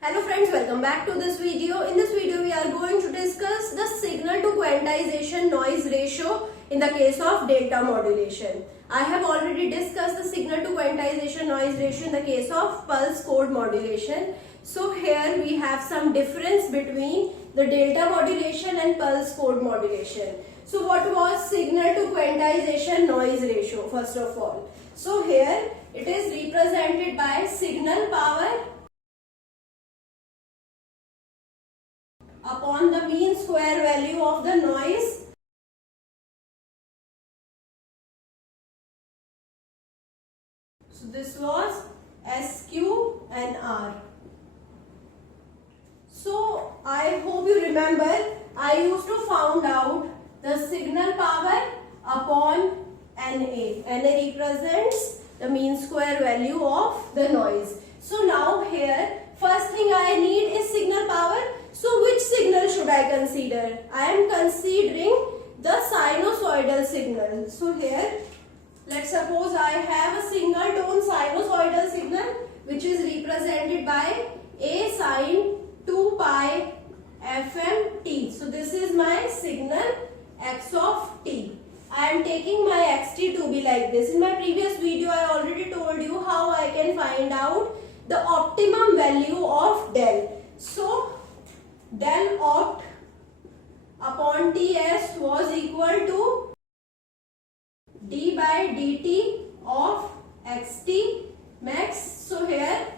Hello friends, welcome back to this video. In this video, we are going to discuss the signal to quantization noise ratio in the case of delta modulation. I have already discussed the signal to quantization noise ratio in the case of pulse code modulation. So here we have some difference between the delta modulation and pulse code modulation. So what was signal to quantization noise ratio first of all? So here it is represented by signal power upon the mean square value of the noise so this was SQ and R. So I hope you remember I used to found out the signal power upon NA. NA represents the mean square value of the noise. So now here first thing I need is signal power. So which signal should I consider? I am considering the sinusoidal signal. So here let's suppose I have a single tone sinusoidal signal which is represented by A sin 2 pi FM t. So this is my signal x of t. I am taking my xt to be like this. In my previous video I already told you how I can find out the optimum value of del. So del opt upon Ts was equal to d by dt of xt max. So here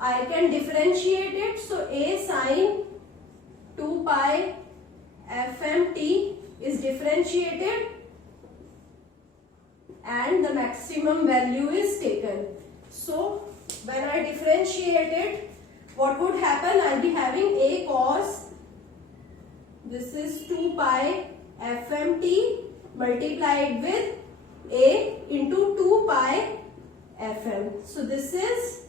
I can differentiate it. So A sin 2 pi fm t is differentiated and the maximum value is taken. So when I differentiate it, what would happen? I'll be having A cos, this is 2 pi fm t multiplied with A into 2 pi fm. So this is,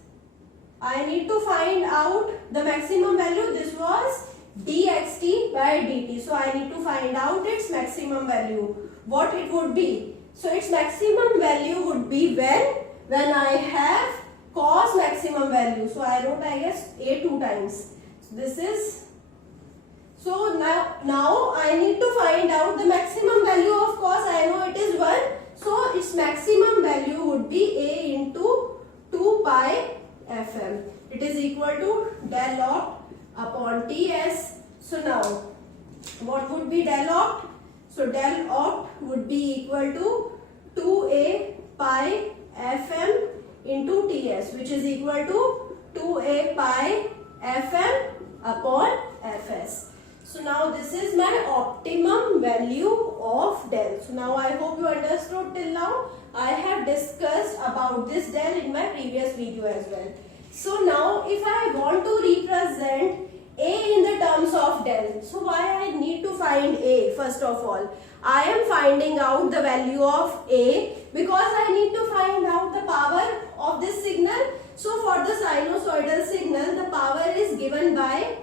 I need to find out the maximum value. This was dxt by dt. So I need to find out its maximum value. What it would be? So its maximum value would be when I have cos maximum value. So I wrote, I guess, A 2 times. So this is, so now I need to find out the maximum value of cos. I know it is 1. So its maximum value would be A into 2 pi fm. It is equal to del opt upon Ts. So now what would be del opt? So del opt would be equal to 2a pi fm into Ts, which is equal to 2a pi fm upon fs. So now this is my optimum value of del. So now I hope you understood till now. I have discussed about this del in my previous video as well. So now if I want to represent A in the terms of del, so why I need to find A first of all? I am finding out the value of A because I need to find out the power of this signal. So for the sinusoidal signal, the power is given by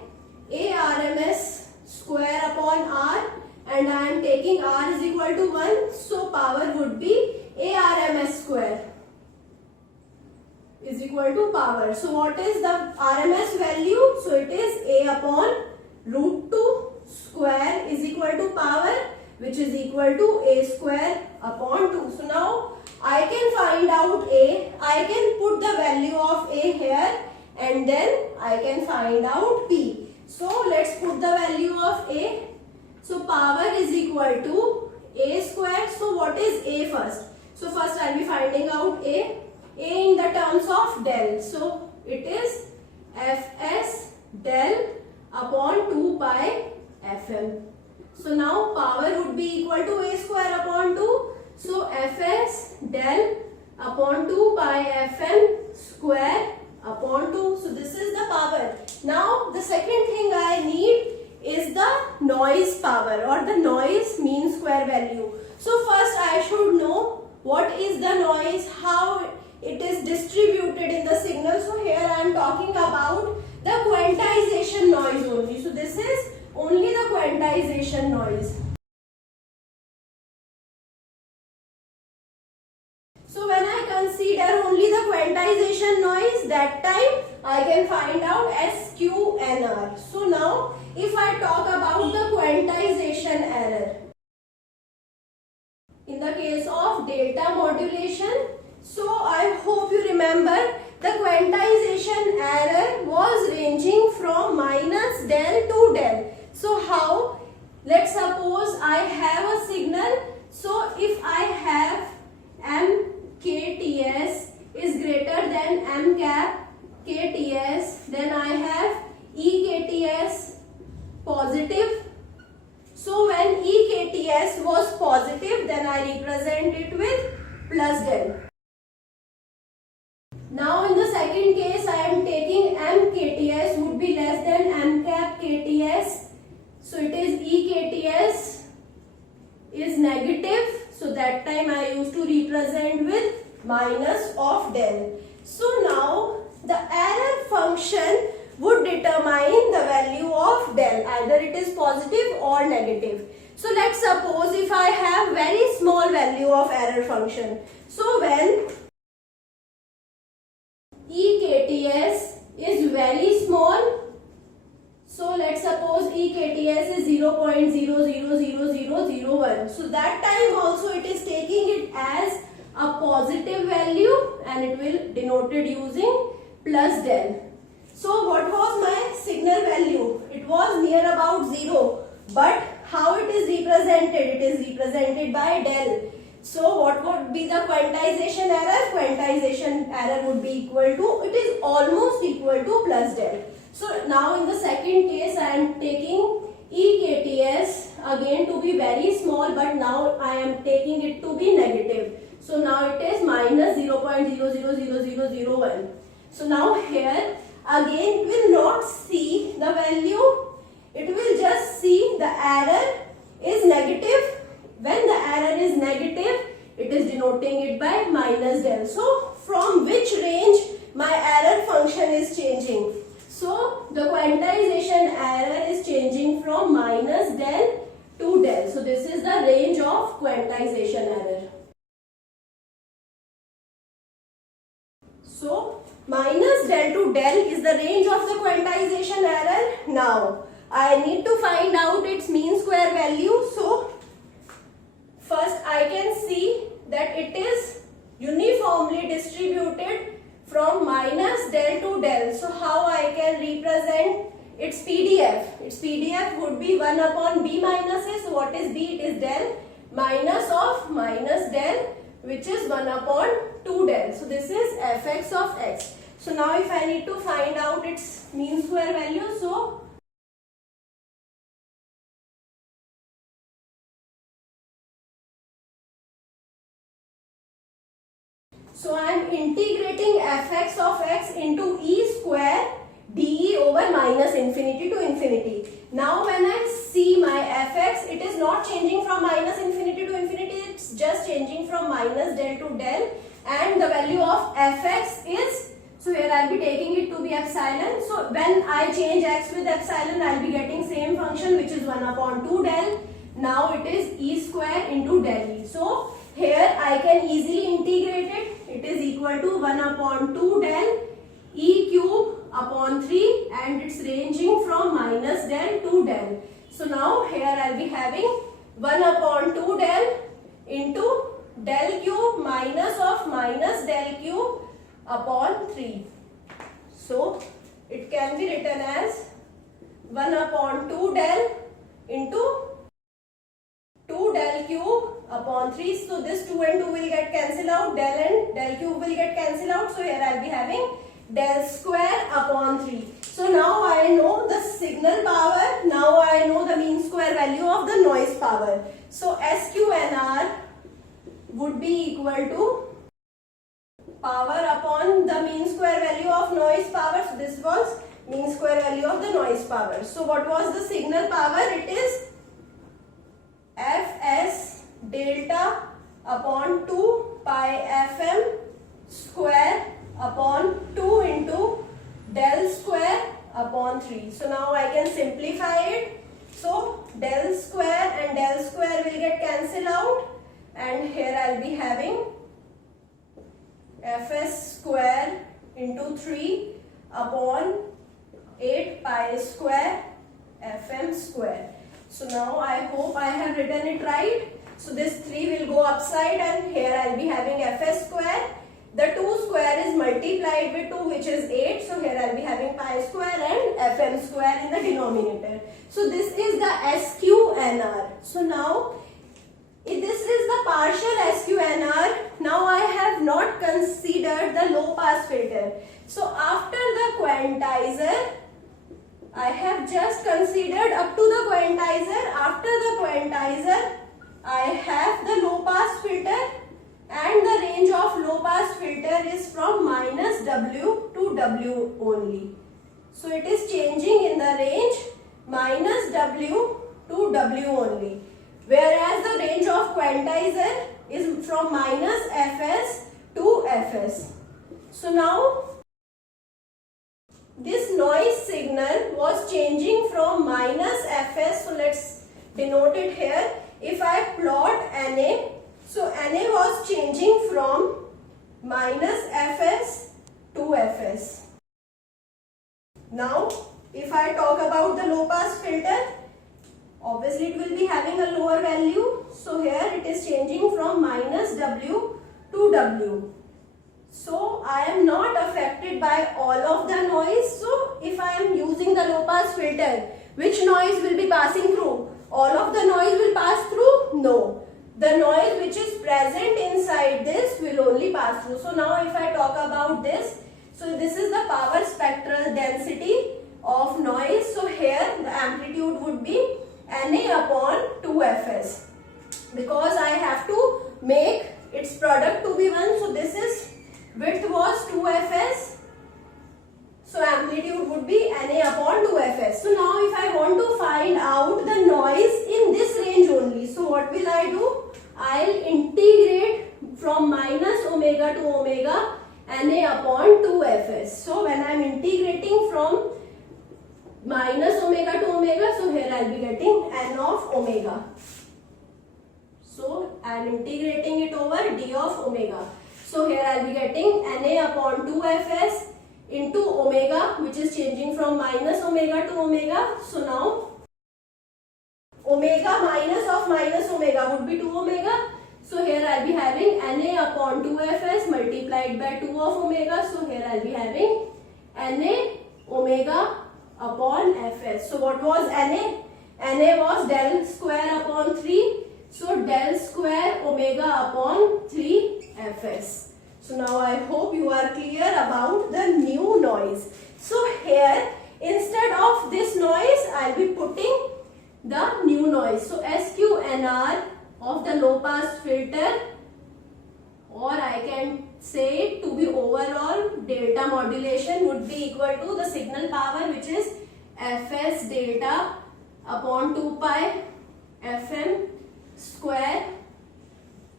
A RMS square upon R, and I am taking R is equal to 1. So power would be A RMS square is equal to power. So what is the RMS value? So it is A upon root 2 square is equal to power, which is equal to A square upon 2. So now I can find out A. I can put the value of A here and then I can find out P. So let's put the value of A. So power is equal to A square. So what is A first? So first I'll be finding out A. A in the terms of del. So it is Fs del upon 2 pi Fm. So now power would be equal to A square upon 2. So Fs del upon 2 pi Fm square upon 2. So this is the power. Now the second thing I need is the noise power or the noise mean square value. So first I should know what is the noise, how it is distributed in the signal. So here I am talking about the quantization noise only. So this is only the quantization noise. So when I consider only the quantization noise, that time I can find out SQNR. So now if I talk about the quantization error, in the case of data modulation, so I hope you remember the quantization error was ranging from minus del to del. So how? Let's suppose I have a signal. So if I have MKTS is greater than M cap KTS, then I have EKTS positive. So when EKTS was positive, then I represent it with plus del. Now in the second case, I am taking MKTS would be less than M cap KTS. So it is EKTS is negative. So that time I used to represent with minus of del. So now the error function would determine the value of del. Either it is positive or negative. So let's suppose if I have very small value of error function. So when EKTS is very small, so let's suppose EKTS is 0.000001. So that time also it is taking it as a positive value and it will denote it using plus del. So what was my signal value? It was near about 0. But how it is represented? It is represented by del. So what would be the quantization error? Quantization error would be equal to, it is almost equal to plus del. So now in the second case I am taking EKTS again to be very small, but now I am taking it to be negative. So now it is minus 0.000001. So now here again it will not see the value, it will just see the error is negative. When the error is negative, it is denoting it by minus del. So from which range my error function is changing? So the quantization error is changing from minus del to del. So this is the range of quantization error. So minus del to del is the range of the quantization error. Now I need to find out its mean square value. So first I can see that it is uniformly distributed from minus del to del. So how I can represent its PDF? Its PDF would be 1 upon B minus A. So what is B? It is del minus of minus del, which is 1 upon 2 del. So this is fx of x. So now if I need to find out its mean square value, so I am integrating fx of x into e square dE over minus infinity to infinity. Now when I see my fx, it is not changing from minus infinity to infinity, it's just changing from minus del to del, and the value of fx is, so here I will be taking it to be epsilon. So when I change x with epsilon, I will be getting same function, which is 1 upon 2 del. Now it is e square into del e. So here I can easily integrate it. It is equal to 1 upon 2 del e cube upon 3, and it's ranging from minus del to del. So now here I'll be having 1 upon 2 del into del cube minus of minus del cube upon 3. So it can be written as 1 upon 2 del into 2 del cube upon 3. So this 2 and 2 will get cancelled out, del and del cube will get cancelled out. So here I'll be having del square upon 3. So now I know the signal power, now I know the mean square value of the noise power. So SQNR would be equal to power upon the mean square value of noise power. So this was mean square value of the noise power. So what was the signal power? It is Fs delta upon 2 pi Fm square upon 2 into del square upon 3. So now I can simplify it. So del square and del square will get cancelled out, and here I'll be having Fs square into 3 upon 8 pi square Fm square. So now I hope I have written it right. So this 3 will go upside and here I will be having Fs square. The 2 square is multiplied with 2 which is 8. So here I will be having pi square and Fm square in the denominator. So this is the SQNR. So now this is the partial SQNR. Now I have not considered the low pass filter. So after the quantizer, I have just considered up to the quantizer. After the quantizer, I have the low pass filter and the range of low pass filter is from minus W to W only. So it is changing in the range minus W to W only. Whereas the range of quantizer is from minus Fs to Fs. So now this noise signal was changing from minus Fs. So let's denote it here. If I plot Na, so Na was changing from minus Fs to Fs. Now if I talk about the low pass filter, obviously it will be having a lower value. So here it is changing from minus W to W. So I am not affected by all of the noise. So if I am using the low pass filter, which noise will be passing through? All of the noise will pass through? No. The noise which is present inside this will only pass through. So now if I talk about this, so this is the power spectral density of noise. So here the amplitude would be Na upon 2Fs. Because I have to make its product to be 1. So this is width was 2Fs. So amplitude would be Na upon 2Fs. So now if I want to find out the noise in this range only, so what will I do? I'll integrate from minus omega to omega Na upon 2Fs. So when I'm integrating from minus omega to omega, so here I'll be getting N of omega. So I'm integrating it over d of omega. So here I'll be getting Na upon 2Fs into omega, which is changing from minus omega to omega. So now omega minus omega would be 2 omega. So here I'll be having Na upon 2Fs multiplied by 2 of omega. So here I'll be having Na omega upon Fs. So what was Na? Na was del square upon 3. So del square omega upon 3 Fs. So now I hope you are clear about the new noise. So here instead of this noise, I'll be putting the new noise. So SQNR of the low pass filter, or I can say it to be overall delta modulation, would be equal to the signal power, which is Fs delta upon 2 pi Fm square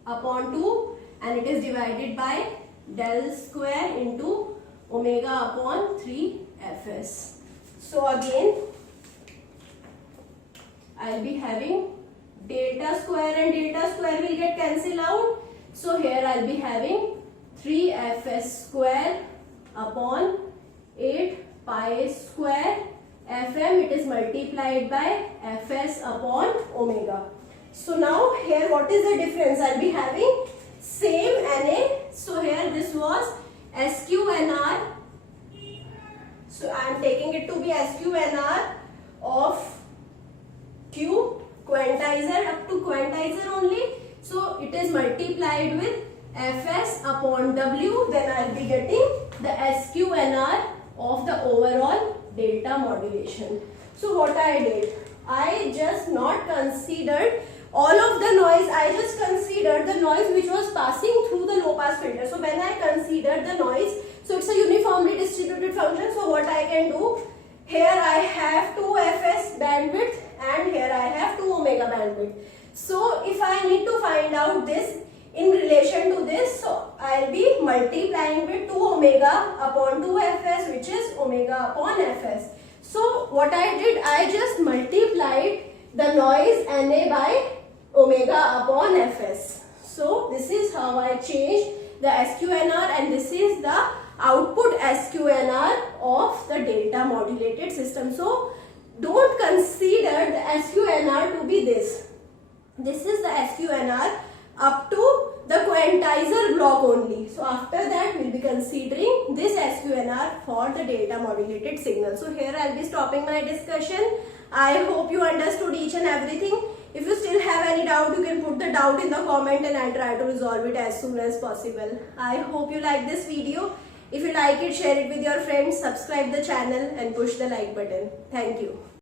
upon 2, and it is divided by del square into omega upon 3 Fs. So again I'll be having delta square and delta square will get cancelled out. So here I'll be having 3 Fs square upon 8 pi square Fm, it is multiplied by Fs upon omega. So now here what is the difference? I'll be having same Na. So here this was SQNR. So I am taking it to be SQNR of Q quantizer up to quantizer only. So it is multiplied with Fs upon W. Then I will be getting the SQNR of the overall delta modulation. So what I did, I just not considered all of the noise, I just considered the noise which was passing through the low pass filter. So when I considered the noise, so it's a uniformly distributed function. So what I can do, here I have 2 Fs bandwidth and here I have 2 omega bandwidth. So if I need to find out this in relation to this, so I'll be multiplying with 2 omega upon 2 Fs, which is omega upon Fs. So what I did, I just multiplied the noise Na by omega upon Fs. So this is how I changed the SQNR, and this is the output SQNR of the delta modulated system. So don't consider the SQNR to be this. This is the SQNR up to the quantizer block only. So after that we'll be considering this SQNR for the delta modulated signal. So here I'll be stopping my discussion. I hope you understood each and everything. If you still have any doubt, you can put the doubt in the comment and I'll try to resolve it as soon as possible. I hope you like this video. If you like it, share it with your friends, subscribe the channel and push the like button. Thank you.